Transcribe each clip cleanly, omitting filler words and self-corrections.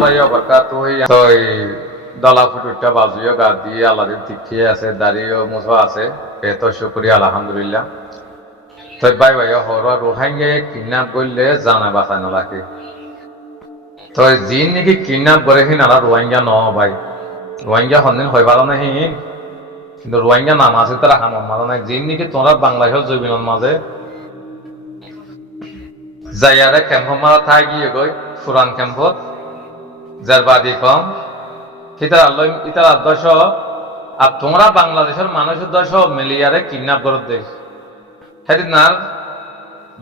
warahmatullahi wabarakatuh. Tôi dala ফুটুটা বাজুয় গা দিয়ে আল্লাহর তিথি আছে দাড়িও মুছো আছে এত শুকরিয়া আলহামদুলিল্লাহ। তই বাই বাই হরা রোহাঙ্গে কিডন্যাপ করলে জানা বাঁচানো লাগে। তই জিন নাকি কিডন্যাপ করে হি নালা রোহিঙ্গা ন ভাই রোহিঙ্গা হন্দিন হয়ে পারো না হি কিন্তু রোহিঙ্গা নাম আছে তারা হামার মারা নাই জিন নাকি তোমরা বাংলাদেশের জৈবিনের মাঝে যাইয়ারে ক্যাম্প মারা থাই গিয়ে গই ফুরান ক্যাম্পত যার বাদী কম ইতার আদর্শ আর তোমরা বাংলাদেশের মানুষের দশ মিলিয়ারে কিডন্যাপ করে দেয় সেদিন নার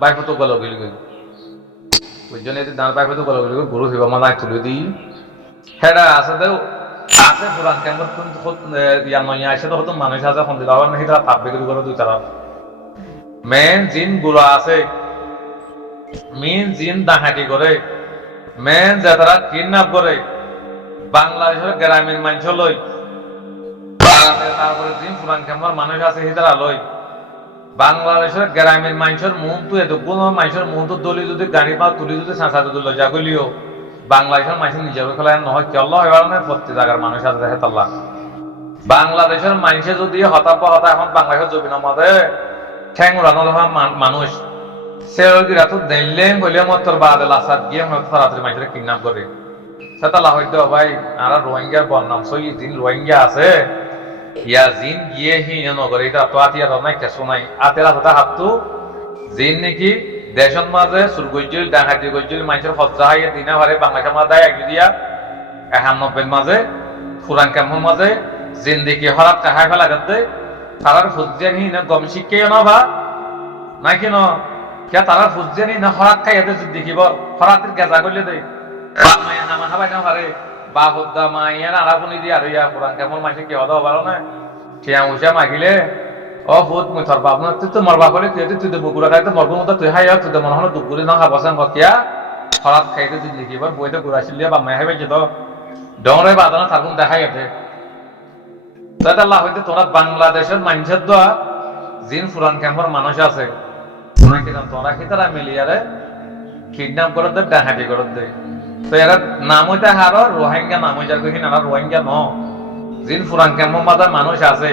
বাইফতো গল গিল গই ওই জন্য এদিন নার বাইফতো গল গিল গুরু হিবা মালায় তুলে দিই হেডা আছে দেও আছে ফুরান ক্যাম্পত ইয়ার নয় আসে তো হতো মানুষ আছে সন্দিল আবার নাকি তারা তাপ বিক্রি করে দুই তারা মেন জিন গুলো আছে মেন জিন ডাকাতি করে মেন যে তারা কিডন্যাপ করে বাংলাদেশের গ্রামীণ মানুষ লই তারপরে জিন ফুরান ক্যাম্পের মানুষ আছে হিতারা লই বাংলাদেশের গ্রামীণ মানুষের মন তো এত কোন মানুষের মন তো দলি যদি গাড়ি পা তুলি যদি সাঁচা যদি লজা গলিও বাংলাদেশের মানুষ নিজের খেলায় নহয় কেল্লা হইবার না প্রত্যেক জায়গার মানুষ আছে দেখে তাল্লা বাংলাদেশের মানুষে যদি হতাপ হতা এখন বাংলাদেশের জমিনের মধ্যে ঠ্যাং উড়ানো মানুষ সেরা তো দেখলেন বলে মতর বাদে লাসাদ গিয়ে তাড়াতাড়ি মানুষের কিডন্যাপ করে সেটা হয়তো ভাই আর রোহিঙ্গার বন্যাম সই জিন রোহিঙ্গা আছে ইয়া জিন গিয়ে হি নগরে এটা তো আতিয়া নাই কেসো নাই আতেরা কথা হাতু জিন নাকি দেশন মাঝে সুরগজ্জিল ডাহাতি গজ্জিল মানুষের হজ্জা হাইয়ে দিনা ভারে বাংলাদেশের মাঝে এক দিয়া ৯১ মাঝে ফুরান ক্যাম্পের মাঝে জিন দেখি হরাত কাহাই ফেলা গেতে তারার ফুজিয়া নি না গম শিখে না বা নাকি ন কে তারা ফুজিয়া নি না হরাত খাইয়াতে যদি দেখিব হরাতের গেজা করলে দেয় মায়া নামা হাবাই না পারে বা হদ্দা মাইয়া আরাপুনি দিয়ে আর ইয়া পুরান কেমন মাসে কি হদাও পারো না ঠিয়া উষা মাগিলে ও ভূত মুই থর বাপ না তুই তো মরবা বলে তুই তো বুকুরা খাইতে মরবো মতো তুই হাই তুই তো মনে হলো দুপুরে না খাবাসান কিয়া হরাত খাইতে তুই লিখিবার বইতে ঘুরাইছিল দিয়া বা মায়া হাইবে যেত ডরে বাদানা থাকুন দেখাই গেছে তাই আল্লাহ হইতে তোরা বাংলাদেশের মানুষের দোয়া জিন ফুরান ক্যাম্পের মানুষ আছে তোরা কি তারা মিলিয়ারে কিডন্যাপ করে দে ডাহাতি করে দে তো এরা নাম হইতে হারো রোহিঙ্গা নাম হয়ে যার কহি না রোহিঙ্গা ন জিন ফুরান ক্যাম্পের মাঝে মানুষ আছে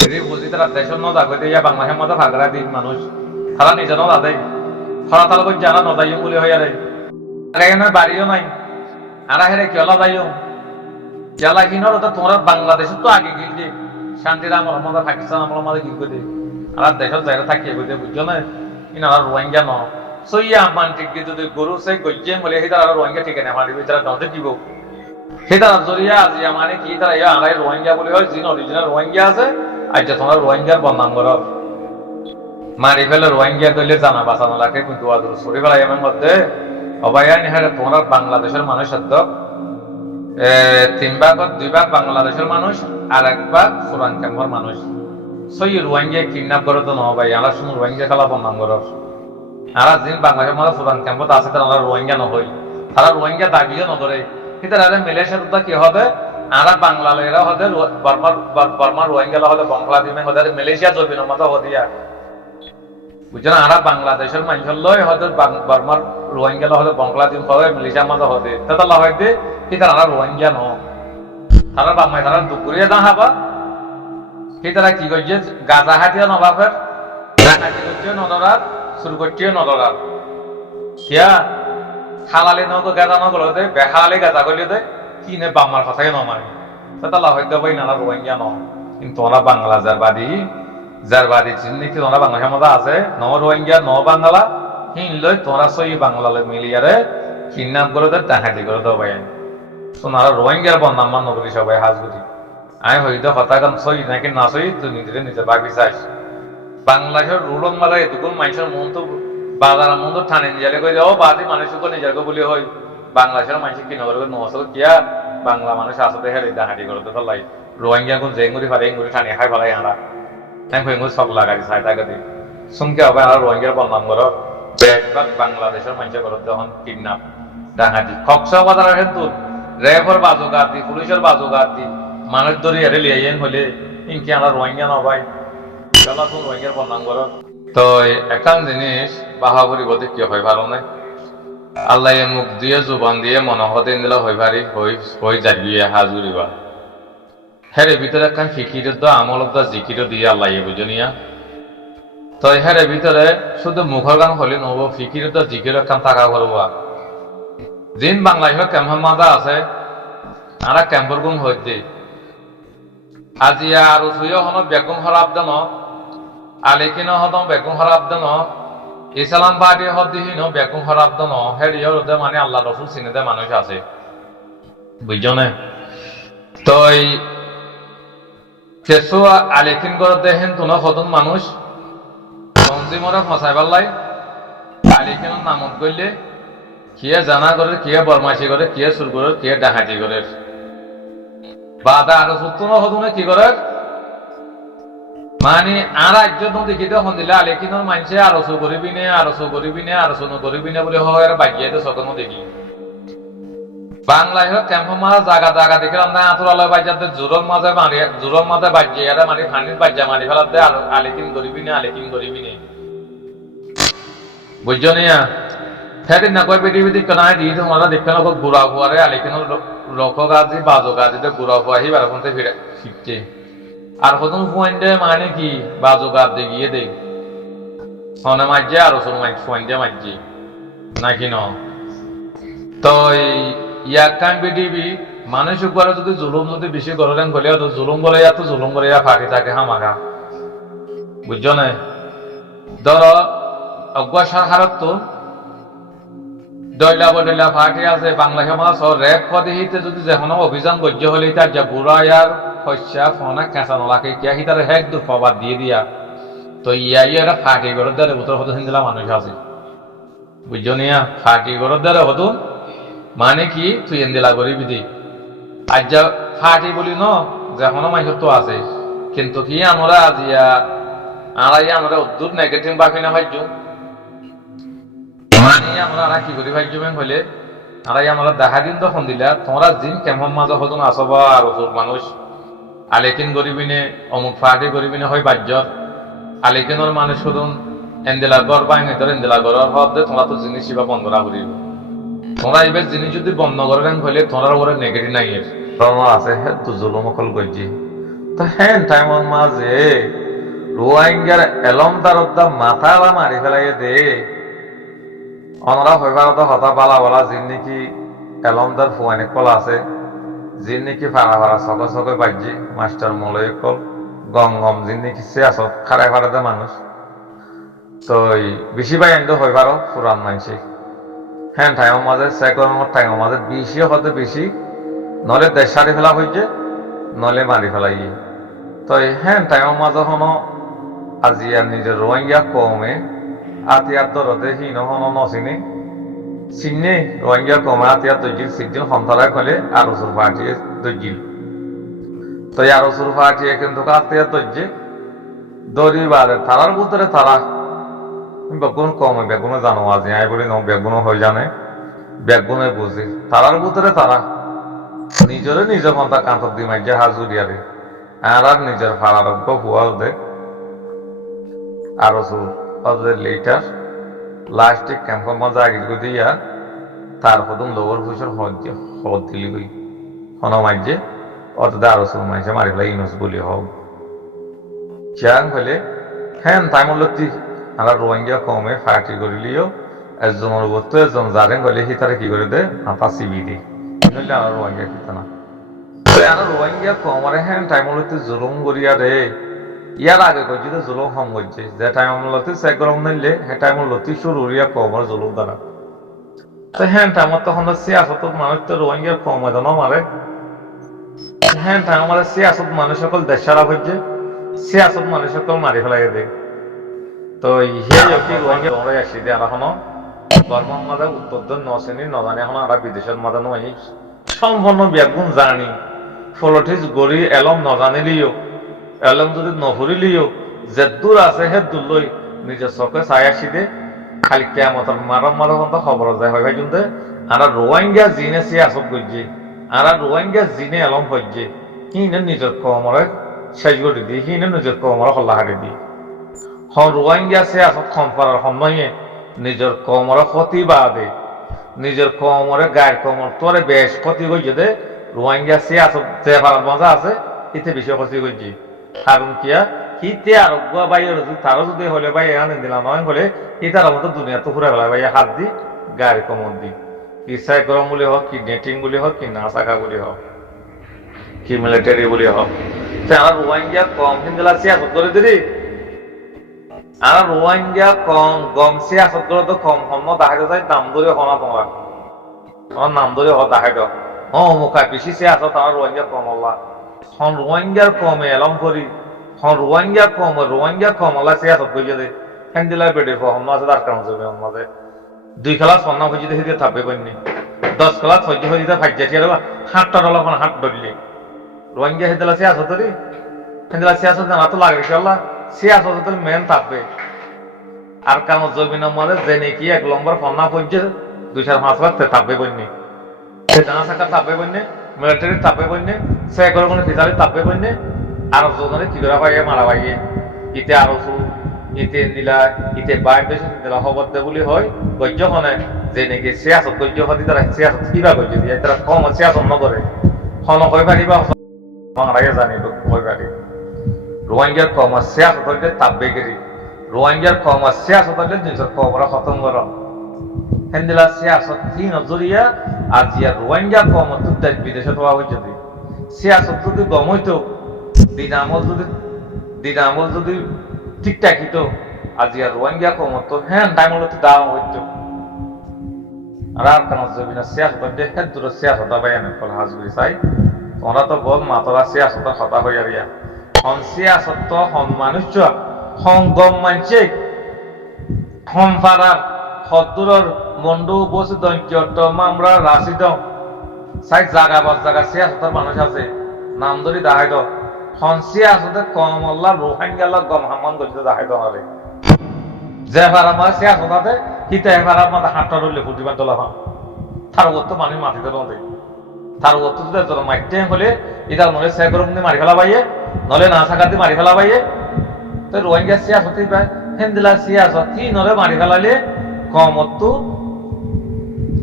যদি বুঝি তারা দেশের ন জাগতে ইয়া বাংলাদেশের মধ্যে ভাগরা দিন মানুষ তারা নিজে ন দাদে খরা তালা করে জানা নদাইও বলে হয়ে রে এখানে বাড়িও নাই আর হেরে কেলা যাইও কেলা কিনার ওটা তোমরা বাংলাদেশের তো আগে গিল যে শান্তির আমল আমাদের পাকিস্তান আমল আমাদের গিল করে আর দেশের জায়গা থাকিয়ে বুঝে বুঝছো না ইনারা রোহিঙ্গা ন সইয়া মান ঠিক যদি গরু সে গজ্জে বলে হে তারা রোহিঙ্গা ঠিক না মারি তারা নজর দিব হে তারা জরিয়া আজি মানে কি তারা ইয়া আলাই রোহিঙ্গা বলে হয় জিন অরিজিনাল রোহিঙ্গা আছে আচ্ছা তোমরা রোহিঙ্গার বদনাম করো মারি ফেলে রোহিঙ্গা কইলে জানা বাঁচানো লাগে কিন্তু আদর সরি ফেলা এমন মধ্যে অবায়ান হারে তোমরা বাংলাদেশের মানুষ সদ্য ৩ ভাগত ২ ভাগ বাংলাদেশের মানুষ আর ১ ভাগ ফুরান ক্যাম্পের মানুষ সই রোহিঙ্গা কিডন্যাপ করো তো নয় ভাই আমরা শুনো রোহিঙ্গা খেলা বদনাম করো আর জিন বাংলাদেশের মধ্যে ফুরান ক্যাম্পত আছে তারা রোহিঙ্গা নহই তারা রোহিঙ্গা দাবিও নধরে কিন্তু তারা মালয়েশিয়ার কি হবে আর বাংলাদেশেরা হতে বর্মার রোহিঙ্গা হতে বাংলাদেশে হতে মালয়েশিয়া জমিনের মতো হদিয়া বুঝছেন আর বাংলাদেশের মানুষের লয় হতে বর্মার রোহিঙ্গা হতে বাংলাদেশ হবে মালয়েশিয়ার মতো হতে তাহলে হয়তো কি তারা রোহিঙ্গা ন তারা বাংলায় তারা দুপুরিয়া না হাবা কি তারা কি করছে গাজা হাতিয়া নবাবের ডাকাতি করছে নদরার শুরু করছে নদরার কিয়া হালালে ন তো গাজা ন গলো দে বেহালে গাজা গলিয়ে দে কি নে বাম্মার কথাই ন মানে তাহলে হয়তো বই নানা রোহিঙ্গা ন কিন্তু ওরা বাংলা যার বাদী চিহ্ন কি তোমরা বাংলাদেশের মধ্যে আছে ন রোহিঙ্গা ন বাংলা হিন লই তোমরা সই বাংলা লই মিলিয়ারে কিডন্যাপ করে দে ডাকাতি করে দাও ভাই তোমরা রোহিঙ্গার বন্যাম মান নগরী সবাই হাজগুটি আমি হইতো কথা কান সই নাকি না সই তুই নিজে বাকি চাস বাংলাদেশের রুলন মালা এটুকু মানুষের মন তো বাজার মন তো ঠানে নিজে কই যাও বাদী মানুষকে নিজেকে বলি হয় বাংলাদেশের মানুষ কি নগর নশো কিয়া বাংলা মানুষ আসতে হেরে ডাহাটি করতে লাই রোহিঙ্গা কোন জেঙ্গুরি ফারে এঙ্গুরি ঠানে খাই ফেলাই আমরা তাই হইঙ্গুর সব লাগাই চাই তাকে দি শুনকে হবে আর রোহিঙ্গার বদনাম করো বেশিরভাগ বাংলাদেশের মানুষ করতে তখন কিডন্যাপ ডাহাটি কক্সবাজার কিন্তু রেফর বাজুগার দি পুলিশের বাজুগার দি মানুষ ধরে হেরে লিয়াইন হলে ইনকি আমরা রোহিঙ্গা ন ভাই চলা তুমি রোহিঙ্গার বদনাম করো তো একটা জিনিস বাহাবুরি বলতে কি হয় ভালো নাই আল্লাহ মুখ দিয়ে জুবান দিয়ে মনহতে দিলে হই পারি হই জাগিয়ে হাজুরিবা হেরে ভিতরে একখান ফিকিরের তো আমল দা জিকিরও দিয়ে আল্লাহ বুঝনিয়া তো হেরে ভিতরে শুধু মুখর গান হলে নব ফিকিরের তো জিকির একখান থাকা করবা দিন বাংলাদেশের ক্যাম্পের মাঝে আছে আর ক্যাম্পের গুণ হইতে আজিয়া আর সুইও হন বেগম হরাব দেন আলিকিন হদ বেগম হরাব দেন ইসলাম পার্টি হদিহীন বেগম হরাব দেন হেরিও মানে আল্লাহ রসুল চিনে মানুষ আছে বুঝছনে তো কেসু আলিকিন করে দেখেন তোন হদন মানুষ তঞ্জিমরে ফসাই পাল্লাই আলিকিন নামত গইলে কিয়ে জানা করে কিয়ে বরমাইশি করে কিয়ে চুর করে কিয়ে ডাকাতি করে বাদা আর সুতন হদুনে কি করে মানে আর রাজ্য দেখিতে হন দিলে আলিকিনের মানুষে আরসো করিবি নে আরসো করিবি নে আরসো করিবি নে বলে হয় বাগিয়াতে সকনো দেখি বাংলাদেশের ক্যাম্পের মাঝে জায়গা জায়গা দেখিলাম না আঁতুরালয় বাজাতে জোরের মাঝে বাজিয়ে এটা মানে ফানির বাজ্যা মারি ফেলাতে আর আলিকিন করিবি নে আলিকিন করিবি নে বুঝছো নিয়া সেদিন না কয় পৃথিবীতে কেনায় দিয়ে তোমরা দেখবে না বুড়া ফুয়ারে আলিকিনের লোক গাছি বাজো গাছিতে বুড়া ফুয়াহি বারফনতে ফিরছে আর প্রথম ফুয়াইন্ডে মানে কি বাজো গাছ দিয়ে গিয়ে দেখ ফোনে মারছে আর ফুয়াইন্ডে মারছে নাকি ন তো ইয়াকান পৃথিবী মানুষ উপরে যদি জুলুম যদি বেশি করেন বলে তো জুলুম বলে তো জুলুম করে ফাটি থাকে হামাগা বুঝছো না ধরো অজ্ঞাসার হারত তো দইলা বদলা ফাটি আছে বাংলাদেশের মাছ রেপ পদিহিতে যদি যেখানে অভিযান গজ্য হলে তার যা বুড়াইয়ার শস্যা ফোনা কেঁচা নলাকে কিয়া সি তার হেক দূর পাবার দিয়ে দিয়া তো ইয়া এটা ফাটি গড়ের দ্বারা উত্তর হতো হিন্দিলা মানুষ আছে বুঝছো নিয়া ফাটি গড়ের দ্বারা হতো মানে কি তুই এন্দিলা করিবি দি আজ যা ফাটি বলি ন যেখানে মানুষ তো আছে কিন্তু কি আমরা আজিয়া আমরা উদ্দুর নেগেটিভ বাকি না ভাইজ আমরা কি করি ভাই জমেন হইলে আমরা দেখা দিন তখন দিলা তোমরা জিন কেমন মাঝে হতো আসবা আর মানুষ আলেকিন করিবি নে অমুক ফাটি করিবি নে হয় বাজ্যর আলেকিনের মানুষ হতুন এন্দেলা গড় বাই নাই ধর এন্দেলা গড়ের হতে তোমরা তো জিনিস বা বন্ধ না করিব তোমরা এবার জিনিস যদি বন্ধ করেন হইলে তোমরা ওপরে নেগেটিভ নাই এর আছে হ্যাঁ তো জুলুম অকল করছি তো হ্যাঁ টাইমর মাঝে রোহিঙ্গার এলম তার মাথা মারি ফেলাই দে অনরা হইবার তো হতা বালা বলা যিন নাকি এলমদার ফুয়ানি কল আছে যিন নাকি ফাড়া ফাড়া চকে চকে বাজি মাস্টার মলয় কল গম গম যিন নাকি সে আস খারাই ফাড়াতে মানুষ তো বেশি বাই আনতে হইবার পুরান মানসি হ্যাঁ টাইমের মাঝে সেকন্ড টাইমের মাঝে বেশি হতে বেশি নলে দেশ সারি ফেলা হয়েছে নলে মারি ফেলাই তো হ্যাঁ টাইমের মাঝে হন আজি আর নিজের রোহিঙ্গা কমে আতিয়ার দরদে হীন হন নচিনি চিনে রোহিঙ্গা কমে আতিয়ার দৈজিল সিদ্দিন সন্তানায় কলে আরসুর পার্টিয়ে দৈজিল তো আরসুর পার্টিয়ে কিন্তু আতিয়ার দৈজে দরি বারে তারার ভিতরে তারা বেগুন কমে বেগুনে জানো আজি আই বলি ন বেগুনও হয়ে জানে বেগুনে বুঝি তারার ভিতরে তারা নিজরে নিজের মন্তা কাঁতর দি মাইজে হাজুরিয়ারে আর নিজের ফাড়ারজ্ঞ হুয়া দে আরসুর ওদের লেটার লাস্টে ক্যাম্পের মাঝে আগে দিয়া তার প্রথম লোবর ভূষণ হদ দিলি গই হনমাইজে অতদা আরো শুরু মাইছে মারি ফেলা ইউনুস বলি হোক চিয়াং হইলে হ্যাঁ তাই মূল্যতি আমরা রোহিঙ্গা কমে ফাটি করিলিও একজনের উপর তো একজন জানেন হইলে সি তারা কি করে দে আতা চিবি দি নইলে আমরা রোহিঙ্গা খেতে না আমরা রোহিঙ্গা কমরে হ্যাঁ টাইম মূল্যতি জুলুম করিয়া রে ইয়ার আগে কই যদি জুলুম কম করছে যে টাইম লতি চেক গরম নিলে সেই টাইম লতি শুরু উড়িয়া কমর জুলুম দ্বারা তো হ্যাঁ টাইমত তখন সিয়াসত মানুষ তো রোহিঙ্গা কম হয় না মারে হ্যাঁ টাইম আমাদের সিয়াসত মানুষ সকল দেশ সারা হচ্ছে সিয়াসত মানুষ সকল মারি ফেলাই দে তো ইহে কি রোহিঙ্গা তোমরা আসি দিয়ে আর এখন বর্মার মাঝে উত্তর নচেনি নজানি এখন আমরা বিদেশের মাঝে নয় সম্পূর্ণ ব্যাগুন জানি ফলঠিস গড়ি এলম নজানিলিও এলম যদি নভরিলিও যে দূর আছে হে দূর লই নিজের চোখে চাই আসি দে খালি কেমতের মারম মারম খবর যায় হয় ভাই কিন্তু আমরা রোহিঙ্গা জিনে সিয়াসত করছি আমরা রোহিঙ্গা জিনে এলম হচ্ছে হিনে নিজের কমরে শেষ করে দিয়ে হিনে নিজের কমরে হল্লা হাঁটি দিয়ে রোহিঙ্গা সিয়াসত কম করার সময়ে নিজের কমরে ক্ষতি বাদে নিজের কমরে গায়ের কমর তোরে বেশ ক্ষতি করছে দে রোহিঙ্গা সে আছে যে ভারত মজা আছে এতে বেশি ক্ষতি করছি কারণ কিয়া হিতে আর গুয়া ভাই তারও যদি হলে ভাই এখানে দিলাম নয় হলে হি তার মতো দুনিয়া তো ঘুরে ফেলা ভাই হাত দি গায়ের কমর দি কি সাই গরম বলে হোক কি নেটিং বলে হোক কি না থাকা বলে হোক কি মিলিটারি বলে হোক আমার রোহিঙ্গা কম হিন্দিলা সিয়াসত করে দিলি আর রোহিঙ্গা কম গম সিয়াসত করে তো কম হন দেখা যায় দাম ধরে হনা তোমার আমার নাম ধরে দেখাই দাও মুখা বেশি সিয়াসত আমার রোহিঙ্গা কম হল্লা হন রোহিঙ্গার কমে এলম করি হন রোহিঙ্গা কম হল্লা সিয়াসত করিয়ে দে হিন্দিলা বেড়ে হন মাঝে তার কারণ যাবে মাঝে 2 ক্লাস সন্না হয়ে যেতে হিতে থাকবে পারিনি 10 ক্লাস সহ্য হয়ে যেতে ফাইজা ঠিক আছে হাতটা ডলা হাত ধরলি রোহিঙ্গা হিন্দিলা সিয়াসত করি হিন্দিলা সিয়াসত জানা তো লাগে ইনশাআল্লাহ সিয়াসত মেন থাকবে আর কারণ জমিন মধ্যে যে নাকি 1 নম্বর ফন্না পর্যে 2-5 লাখ থাকবে পারিনি জানা থাকা থাকবে পারিনি মিলিটারি থাকবে পারিনি সে করে কোনো ফিসারি থাকবে পারিনি আর জনের কি করা পাইয়ে মারা পাইয়ে ইতে আরো ইতে নিলা ইতে বাইর দেশ নিলা খবর দে বলি হয় গজ্য হনে যে নাকি সিয়াসত গজ্য হতি তারা সিয়াসত কিবা গজ্য দিয়ে তারা কম সিয়াসত নকরে হন কই পারিবা বাংলায় জানি তো কই পারি রোহিঙ্গার কম সিয়াসত হইলে তাববে গেরি রোহিঙ্গার কম সিয়াসত হইলে নিজের কবরা খতম কর হেন্দিলা সিয়াসত কি নজরিয়া আজিয়া রোহিঙ্গা কম তো দেশ বিদেশে হওয়া হই যদি সিয়াসত যদি গম হইতো দিনামল যদি ঠিকঠাক হইতো আজিয়া রোহিঙ্গা কম তো হ্যাঁ টাইমলতে দাম হইতো আর কেন যাবি না সিয়াসত হইলে হ্যাঁ দূর সিয়াসত পাই আমি কল হাজবি চাই তোমরা তো বল মাতরা সিয়াসত হতা হইয়া রিয়া হন সিয়াসত হন মানুষ হন গম মানছে হন ফারার হদ্দুরর মন্ডু বসে দঞ্চট মামরা রাশিদ সাই জাগা বাস জাগা সিয়াসতের মানুষ আছে নাম ধরি দেখাই দ হন সিয়াসতে কম আল্লাহ রোহিঙ্গা গম হামান গজিত দেখাই দ আরে যে ফারা মা সিয়াসত আছে হিতে ফারা মাথা হাতটা রইলে ফুটিবার তোলা ভাম তার ওর তো মানুষ মাটিতে নদে তার ওর তো যদি মাইতে হলে এটা মনে সে গরম দিয়ে মারি ফেলা পাইয়ে নলে না থাকার দিয়ে মারি ফেলা পাইয়ে তো রোহিঙ্গা সিয়াসত পায় হেন্দিলা সিয়াসত কি নলে মারি ফেলালে কমতো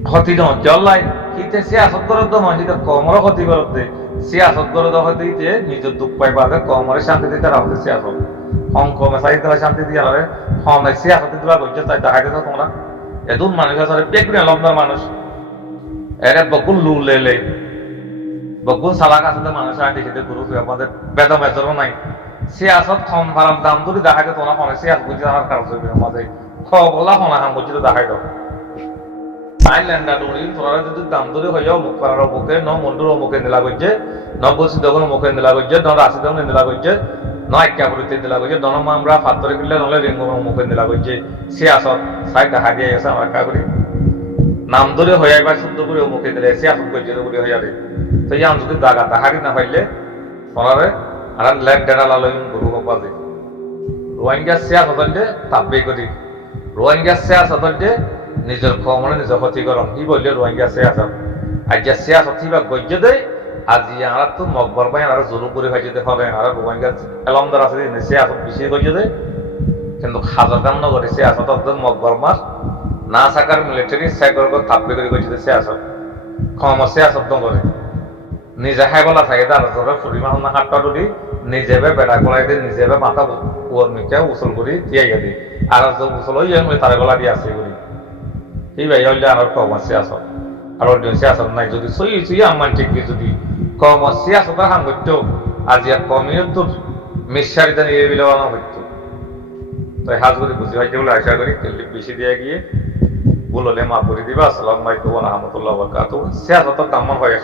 ক্ষতি ন জল্লাই হিতে সিয়াসত করে তো হিতে কমর ক্ষতি করতে সিয়াসত করে তো হতে দিতে নিজের দুঃখ পাই পাবে কমরে শান্তি দিতে রাখতে সিয়াসত হম কমে চাই তারা শান্তি দিয়ে হবে হম সিয়াসত দিতে গজ্য চাই দেখাইতে তো তোমরা এদুন মানুষ আছে বেগুনে লম্বার মানুষ এরে বকুল লু লেলে বকুল সালাক আছে মানুষ আগে খেতে গুরু আমাদের বেদ বেতনও নাই সিয়াসত কম ভাড়াম দাম ধরে দেখাইতে তোমরা মনে সিয়াস বুঝি আমার কাজ হইবে আমাদের খবলা হনা হাম বুঝি তো দেখাই দাও আইল্যান্ডার উড়ি তোরা যদি দাম ধরে হইয়াও মুখ পাড়ার মুখে ন মন্ডুর মুখে নিলা করছে ন বলছি তখন মুখে নিলা করছে ন রাশি তখন নিলা করছে ন একটা বলিতে নিলা করছে দন আমরা ফাত্তরে কিনলে নহলে রিঙ্গ মুখে নিলা করছে সিয়াসত সাইড দেখা দিয়ে গেছে আমরা কা করি নাম ধরে হইয়া এবার শুদ্ধ করে মুখে দিলে সিয়াসত করছে বলে হইয়া রে তো ইয়াম যদি দাগা তাহারি না পাইলে তোরারে আর ল্যান্ড ডেটা লালই গুরু পাবে রোহিঙ্গা সিয়াসত হইলে তাব্বে করি রোহিঙ্গা সিয়াসত হইলে নিজের কমনে নিজের ক্ষতিকরণ কি বললে রোহিঙ্গা সিয়াসত আজ যে সিয়াসত বা গজ্য দেয় আজি আমরা তো মকবর পাই আর জোর করে ভাই যেতে হবে আর রোহিঙ্গা এলমদার আছে সিয়াসত বেশি গজ্য দেয় কিন্তু হাজার কাম নগরে সিয়াসত একদম মকবর মার না থাকার মিলিটারি সাইকর তাব্বে করে গজ্য দেয় সিয়াসত কম সিয়াসত নগরে নিজে খাই বলা থাকে তার ধরে ফুরি মাহ না হাতটা ধরি নিজে বেড়া গলাই দিয়ে নিজে মাথা ওর মিকে উচল করি তিয়াইয়া দিই আর উচল হয়ে তার গলা দিয়ে আসে করি এই ভাই হইলে আমার কম সিয়াসত আর অন্য সিয়াসত নাই যদি সই সই আমার ঠিক যদি কম সিয়াসতের হাম করতো আজি আর কমিও তো মিশারিতে নিয়ে বিলবানো হইতো তাই হাজ করে বুঝি ভাই যেগুলো আশা করি বেশি দিয়ে গিয়ে বললে মা করে দিবা আসসালামু আলাইকুম ওয়া রাহমাতুল্লাহি ওয়া বারাকাতুহু সিয়াসতের দাম হয়